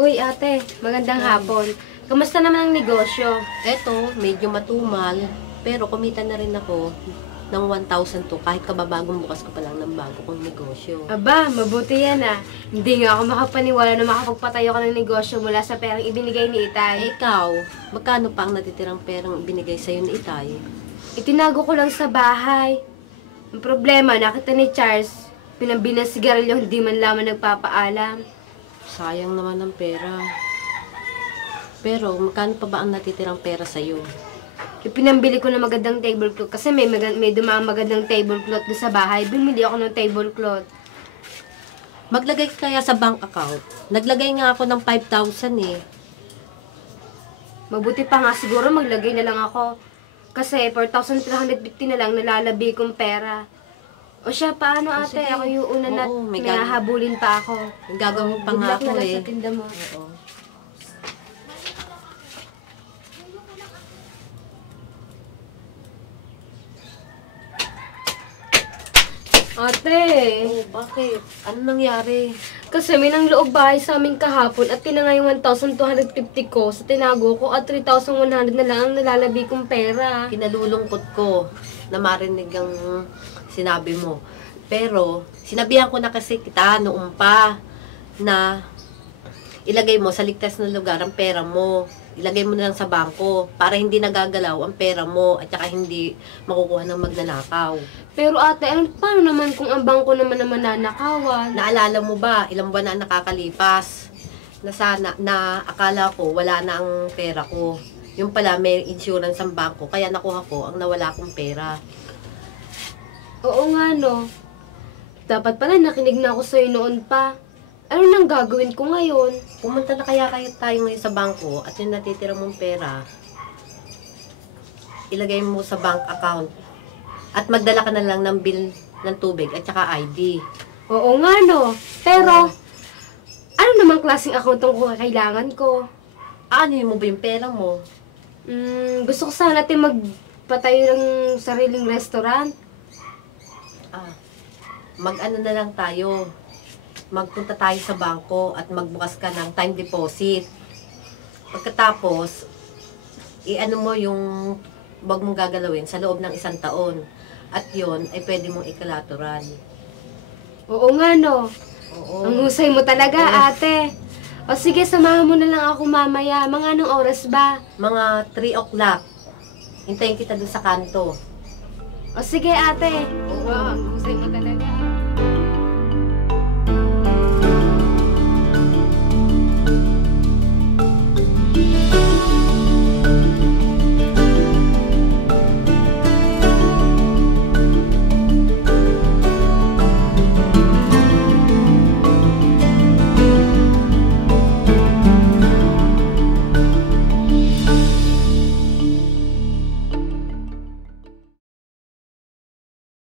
Uy, ate, magandang hapon. Kamusta naman ang negosyo? Eto, medyo matumal, pero kumita na rin ako ng 1,000 to kahit kababagong bukas ko pa lang ng bago kong negosyo. Aba, mabuti yan ah. Hindi nga ako makapaniwala na makapagpatayo ka ng negosyo mula sa perang ibinigay ni Itay. Ikaw, magkano pa ang natitirang perang binigay sa'yo ni Itay? Itinago ko lang sa bahay. Ang problema, nakita ni Charles, pinambili ng sigarilyo, hindi man lamang nagpapaalam. Sayang naman ang pera. Pero, magkano pa ba ang natitirang pera sa'yo? Ipinambili ko na magandang tablecloth kasi may dumaang magandang tablecloth doon sa bahay. Bumili ako ng tablecloth. Maglagay ka kaya sa bank account. Naglagay nga ako ng 5,000 eh. Mabuti pa nga siguro maglagay na lang ako. Kasi 4,350 na lang nalalabi kong pera. O siya, paano ate? sige. Ako yung una na Oo, may hahabulin pa ako. May gagawin pa nga Good luck ako na lang eh. sa tinda mo. Oo. Ate, Oh, bakit? Ano nangyari? kasi may nang loob bahay sa amin kahapon at tinangay yung 1,250 ko sa tinago ko at 3,100 na lang ang nalalabi kong pera. Kinalulungkot ko na marinig ang sinabi mo. Pero, sinabihan ko na kasi kita noong pa na ilagay mo sa ligtas na lugar ang pera mo. Ilagay mo na lang sa bangko para hindi nagagalaw ang pera mo at saka hindi makukuha ng magnanakaw. Pero ate, paano naman kung ang bangko naman nanakawan? Naalala mo ba, ilang buwan na ang nakakalipas na sana, na akala ko wala na ang pera ko. Yung pala may insurance ang bangko, kaya nakuha ko ang nawala kong pera. Oo nga no. Dapat pala nakinig na ako sa'yo noon pa. Ano nang gagawin ko ngayon? Pumunta na kaya tayo ngayon sa bangko at yung natitira mong pera, ilagay mo sa bank account. At magdala ka na lang ng bill ng tubig at saka ID. Oo nga no. Pero, ano namang klaseng account ang kailangan ko? Ano mo ba yung pera mo? Gusto ko sana natin magpatayo ng sariling restaurant. Mag-ano na lang tayo. Magpunta tayo sa bangko at magbukas ka ng time deposit. Pagkatapos, i-ano mo yung wag mong gagalawin sa loob ng 1 taon. At yon ay pwede mong ikalateral. Oo nga no. Oo. Ang husay mo talaga ate. O sige, samahan mo na lang ako mamaya. Mga anong oras ba? Mga 3 o'clock. Hintayin kita dun sa kanto. O sige ate. Oo, ang husay mo talaga.